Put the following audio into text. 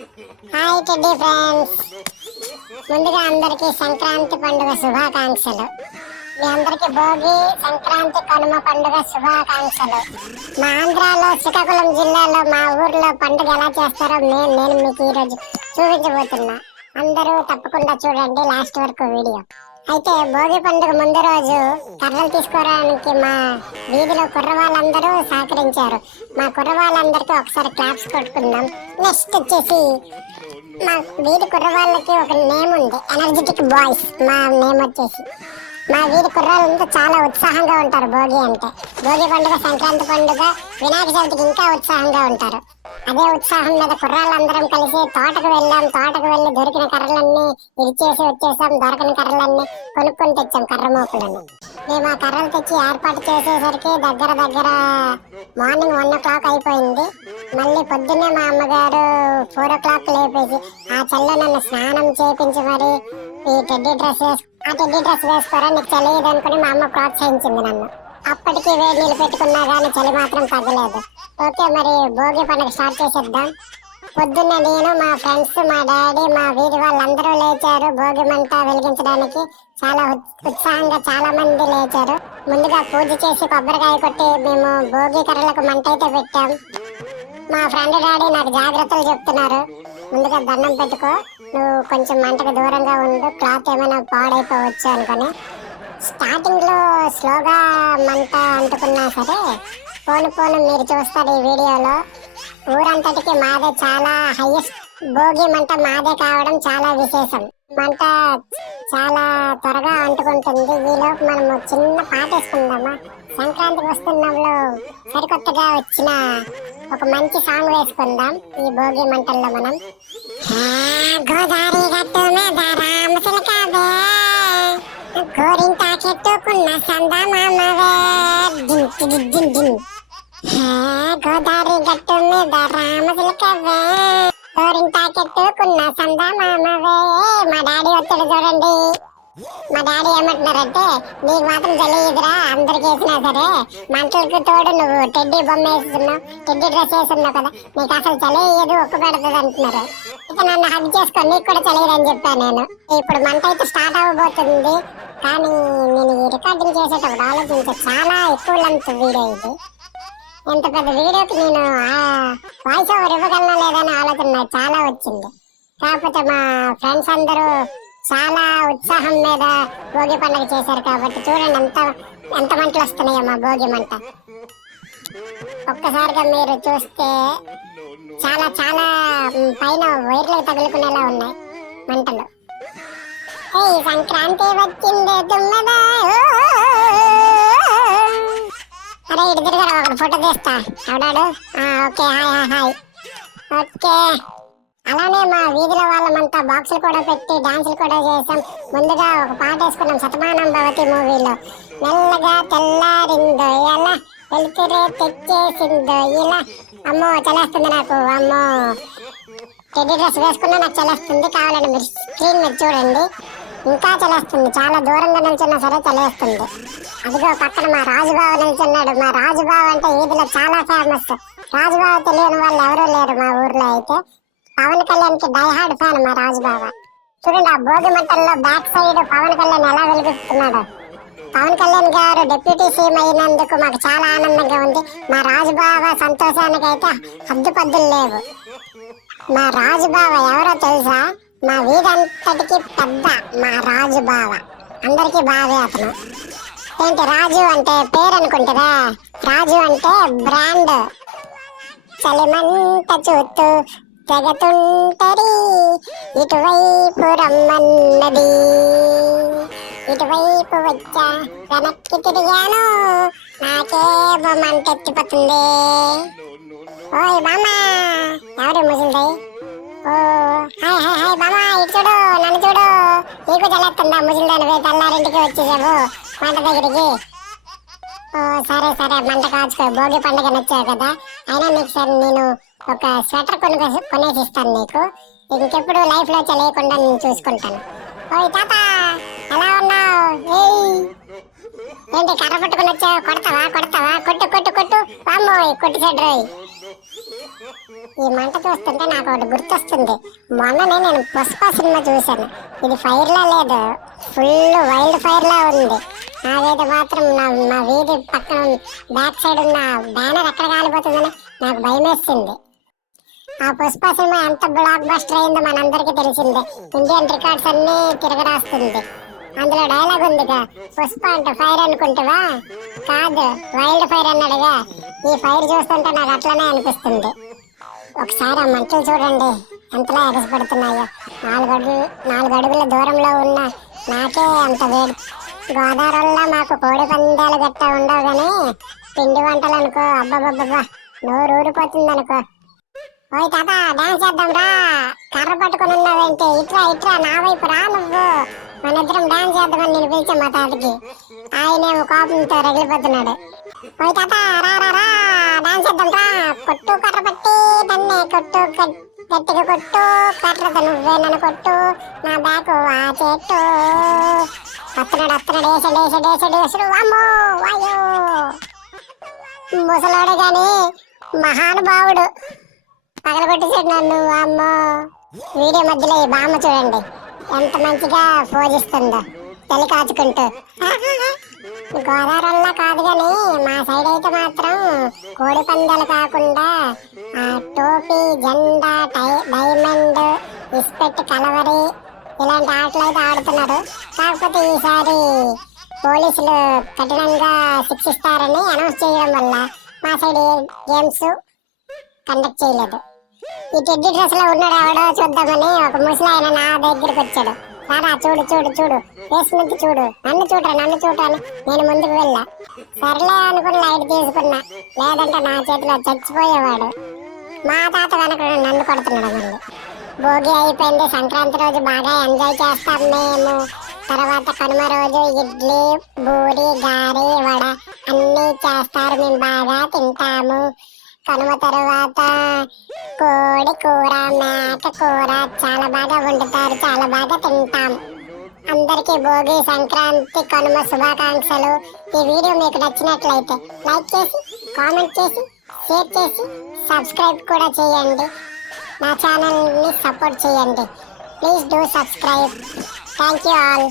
Hi teddy friends, ముందుగా అందరికీ సంక్రాంతి పండుగ శుభాకాంక్షలు. మీ అందరికీ భోగి, సంక్రాంతి, కనుమ పండుగ శుభాకాంక్షలు. మా ఆంధ్రాలో శ్రీకాకుళం జిల్లాలో మా ఊర్లో పండుగ ఎలా చేస్తారో నేను మీకు ఈరోజు చూపించబోతున్నా. అందరూ తప్పకుండా చూడండి లాస్ట్ వరకు వీడియో. అయితే భోగి పండుగ ముందు రోజు కర్రలు తీసుకోవడానికి మా వీధిలో కుర్రవాళ్ళందరూ సహకరించారు. మా కుర్రవాళ్ళందరికీ ఒకసారి క్లాప్స్ కొట్టుకుందాం. నెక్స్ట్ వచ్చేసి మా వీధి కుర్రవాళ్ళకి ఒక నేమ్ ఉంది, ఎనర్జెటిక్ బాయ్స్. మా నేమ్ వచ్చేసి మా వీధి కుర్రాళ్ళంతా చాలా ఉత్సాహంగా ఉంటారు. భోగి అంటే భోగి పండుగ, సంక్రాంతి పండుగ, వినాయక చవితికి ఇంకా ఉత్సాహంగా ఉంటారు. అదే ఉత్సాహం మీద కుర్రాళ్ళందరం కలిసి తోటకు వెళ్ళి దొరికిన కర్రలన్నీ ఇరిచేసి వచ్చేసాం. దొరకని కర్రలన్నీ కొనుక్కొని తెచ్చాం, కర్ర మోపులని. మేము ఆ కర్రలు తెచ్చి ఏర్పాటు చేసేసరికి దగ్గర మార్నింగ్ 1 o'clock అయిపోయింది. మళ్ళీ పొద్దున్నే మా అమ్మగారు 4 o'clock లేపేసి ఆ చల్ల నన్ను స్నానం చేపించి మరి ఈ టెడ్డీ డ్రెస్ వేసుకోరా, నీకు చలియదు అనుకుని మా అమ్మ ప్రోత్సహించింది నన్ను. అప్పటికి వేడి నీళ్ళు పెట్టుకున్నా కానీ చలి మాత్రం తగ్గలేదు. ఓకే, మరి భోగి పండుగ స్టార్ట్ చేసేద్దాం. పొద్దున్నే నేను, మా ఫ్రెండ్స్, మా డాడీ, మా వీధి వాళ్ళందరూ లేచారు భోగి మంట వెలిగించడానికి. చాలా ఉత్సాహంగా చాలా మంది లేచారు. ముందుగా పూజ చేసి కొబ్బరికాయ కొట్టి మేము భోగి కర్రలకు మంట అయితే పెట్టాం. మా ఫ్రెండ్ డాడీ నాకు జాగ్రత్తలు చెప్తున్నారు. ముందుగా దండం పెట్టుకో, నువ్వు కొంచెం మంటకు దూరంగా ఉండు, క్లాత్ ఏమైనా పాడైపోవచ్చు అనుకుని. స్టార్టింగ్ లో స్లోగా మంట అంటుకున్నా సరే పోను మీరు చూస్తారు ఈ వీడియోలో. ఊరంతటికి మాదే చాలా హైయెస్ట్ భోగి మంట మాదే కావడం చాలా విశేషం. మంట చాలా త్వరగా అంటుకుంటుంది. ఈలోపు మనము చిన్న పాట వేసుకుందామా? సంక్రాంతికి వస్తున్నంలో సరికొత్తగా వచ్చిన ఒక మంచి సాంగ్ వేసుకుందాం ఈ భోగి మంటల్లో మనం. గోదావరి గట్టు మీద రామచిలకవే, గోరింట చెట్టుకున్న సందమామవే, గోదావరి గట్టు మీద రామచిలకవే, గోరింట చెట్టుకున్న సందమామవే. మా డాడీ వచ్చాడు చూడండి. మా డాడీ ఏమంటున్నారంటే, నీకు మాత్రం తెలియదురా, అందరికి వేసినా సరే మంటలకు తోడు నువ్వు టెడ్డీ బొమ్మ వేస్తున్నావు, టెడ్డీ డ్రెస్ వేస్తున్నావు కదా, నీకు అసలు చలియదు, ఒక్క పెడుతుంది అంటున్నారు. ఇక నన్ను హగ్ చేసుకొని నీకు కూడా చలియదని చెప్పాను నేను. ఇప్పుడు మంట అయితే స్టార్ట్ అవ్వబోతుంది. కానీ నేను ఈ రికార్డింగ్ చేసేటప్పుడు ఆలోచించే చాలా ఎక్కువ లెంత్ వీడియో ఇది. ఎంత పెద్ద వీడియోకి నేను వాయిస్ ఓవర్ ఇవ్వగలనా లేదని ఆలోచన చాలా వచ్చింది. కాకపోతే మా ఫ్రెండ్స్ అందరూ చాలా ఉత్సాహం మీద భోగి పండుగ చేశారు కాబట్టి చూడండి ఎంత మంటలు వస్తున్నాయో మా భోగి మంట. ఒక్కసారిగా మీరు చూస్తే చాలా చాలా పైన వైర్లకు తగులుకునేలా ఉన్నాయి మంటలు. సంక్రాంతి వచ్చింది దుమ్మదా. అరే ఇటు తిరిగారా, ఒక ఫోటో తీస్తా. ఎవడాడు? Okay, hi. ఓకే, అలానే మా వీధిలో వాళ్ళమంతా బాక్సులు కూడా పెట్టి డాన్సులు కూడా చేసాం. ముందుగా ఒక పాట వేసుకున్నాం శతమానం భవతి మూవీలో. మెల్లగా తెల్లారిందో ఎలా, వెలుతురే తెచ్చేసిందో ఇలా. అమ్మో చలేస్తుంది నాకు, అమ్మో టెడ్డీ డ్రెస్ వేసుకున్నా నాకు చలేస్తుంది. కావాలండి మీరు స్క్రీన్ మీద చూడండి, ఇంకా చలేస్తుంది. చాలా దూరంగా నిల్చున్నా సరే చలేస్తుంది. అదిగో పక్కన మా రాజుబావ నిల్చున్నాడు. మా రాజుబావ అంటే వీధిలో చాలా ఫేమస్. రాజుబావ తెలియని వాళ్ళు ఎవరూ లేరు మా ఊర్లో. అయితే పవన్ కళ్యాణ్ కి డైహార్డ్ ఫ్యాన్ మా రాజుబావ. చూడండి ఆ భోగి మంటల్లో బ్యాక్ సైడ్ పవన్ కళ్యాణ్ ఎలా వెలిగిస్తున్నాడు. పవన్ కళ్యాణ్ గారు డిప్యూటీ సీఎం అయినందుకు మాకు చాలా ఆనందంగా ఉంది. మా రాజుబావ సంతోషానికి అయితే హద్దుపద్దులు లేవు. మా రాజుబావ ఎవరో తెలుసా? మా వీధంతటికి పెద్ద మా రాజుబావ, అందరికీ బావే అతను. ఏంటి రాజు అంటే పేరు అనుకుంటారా? రాజు అంటే బ్రాండ్. చలిమంట చూస్తూ తెగతుంటరి, ఇటువైపు రమ్మన్నది, ఇటువైపు వచ్చా వెనక్కి తిరిగాను, నాకేమో మంటెత్తిపోతుంది. ఓయ్ బామా, ఎవరు ముసలిది? ఓ హాయ్ బామా, ఇటు చూడు, నన్ను చూడు, నీకు చల్లేస్తుందా ముసలిదానివే? తెల్లారింటికి వచ్చేసావు మంట దగ్గరికి. సరే మంట కాచుకో, భోగి పండుగ నచ్చావు కదా. అయినా నీకు సరే నేను ఒక స్వెటర్ కొనేసి ఇస్తాను నీకు. ఇంకెప్పుడు లైఫ్ లో చలియకుండా నేను చూసుకుంటాను. ఓయ్ తాత, ఎలా ఉన్నావు? ఏంటి కర్ర పట్టుకుని వచ్చావు? కొడతావా కొడతావా? కొట్టు కొట్టు కొట్టు. అమ్మోయ్ కొట్టిసాడు రోయ్. ఈ మంట చూస్తుంటే నాకు ఒకటి గుర్తొస్తుంది. మొన్ననే నేను పుష్ప సినిమా చూశాను. ఇది ఫైర్ లా లేదు, ఫుల్ వైల్డ్ ఫైర్ లా ఉంది. నాదైతే మాత్రం మా వీధి పక్కన బ్యాక్ సైడ్ ఉన్న బ్యానర్ ఎక్కడ కాలిపోతుందని నాకు భయం వేస్తుంది. ఆ పుష్ప సినిమా ఎంత బ్లాక్ బస్టర్ అయిందో మనందరికీ తెలిసిందే. ఇండియన్ రికార్డ్స్ అన్ని తిరగరాస్తుంది. అందులో డైలాగ్ ఉందిగా, పుష్ప అంటే ఫైర్ అనుకుంటావా? కాదు, వైల్డ్ ఫైర్ అన్నాడుగా. ఈ ఫైర్ చూస్తుంటే నాకు అట్లనే అనిపిస్తుంది. ఒకసారి ఆ మంటలు చూడండి ఎంతలా ఎగసిపడుతున్నాయో. 4 అడుగుల దూరంలో ఉన్న నాకే అంత వేడి. గోదావరిలో మాకు కోడి పందాలు గట్టా ఉండవు కానీ పిండి వంటలు అనుకో, అబ్బబ్బబ్బా నోరు ఊరిపోతుంది అనుకో. ఓయ్ తాత, డాన్స్ చేద్దాం రా. కర్ర పట్టుకుని ఉన్నావేంటి? ఇట్రా ఇట్రా, నా వైపు రా నువ్వు. మనిద్దరం డాన్స్ చేద్దామని నేను పిలిచాం మా తాతకి. ఆయనేమో కోపంతో రగిలిపోతున్నాడు. ఓయ్ తాత, రా రా రా, డాన్స్ చేద్దాం రా. కొట్టు కర్ర పట్టి నన్నే కొట్టు, గట్టిగా కొట్టు. కర్రతో నువ్వే నన్ను కొట్టు, నా బ్యాకు ఆ చెట్టు. వేసాడు. అమ్మో వాయో, ముసలాడు గాని మహానుభావుడు పగలగొట్టేసాడు నన్ను. అమ్మో. వీడియో మధ్యలో ఈ బామ్మ చూడండి ఎంత మంచిగా పోజిస్తుందో తల్లి కాచుకుంటూ. గోదావరిలో కాదు కానీ మా సైడ్ అయితే మాత్రం కోడి పందాలు కాకుండా టోపీ, జెండా, డైమండ్, ఇస్పెట్, కలవరి ఇలాంటి ఆటలు అయితే ఆడుతున్నారు. కాకపోతే ఈసారి పోలీసులు కఠినంగా శిక్షిస్తారని అనౌన్స్ చేయడం వల్ల మా సైడ్ గేమ్స్ కండక్ట్ చేయలేదు. ఈ టెడ్డీ డ్రెస్ లో ఉన్నాడు ఎవడో చూద్దామని ఒక ముసలి ఆయన నా దగ్గరికి వచ్చాడు. రారా చూడు చూడు చూడు, ఫేస్ నుంచి చూడు, నన్ను చూడరా అని నేను ముందుకు వెళ్ళా. సర్లే అనుకుని లైట్ తీసుకున్నా, లేదంటే నా చేతిలో చచ్చిపోయేవాడు. మా తాత వెనక నన్ను కొడుతున్నాడు. మళ్ళీ భోగి అయిపోయింది. సంక్రాంతి రోజు బాగా ఎంజాయ్ చేస్తాం మేము. తర్వాత కనుమ రోజు ఇడ్లీ, బూరి, గారి, వడ అన్నీ చేస్తారు. మేము బాగా తింటాము. కనుమ తర్వాత కోడి కూర, మేక కూర చాలా బాగా వండుతారు, చాలా బాగా తింటాం. అందరికీ భోగి, సంక్రాంతి, కనుమ శుభాకాంక్షలు. ఈ వీడియో మీకు నచ్చినట్లయితే లైక్ చేసి, కామెంట్ చేసి, షేర్ చేసి, సబ్స్క్రైబ్ కూడా చేయండి. నా ఛానల్ని సపోర్ట్ చేయండి. Please do subscribe. Thank you all.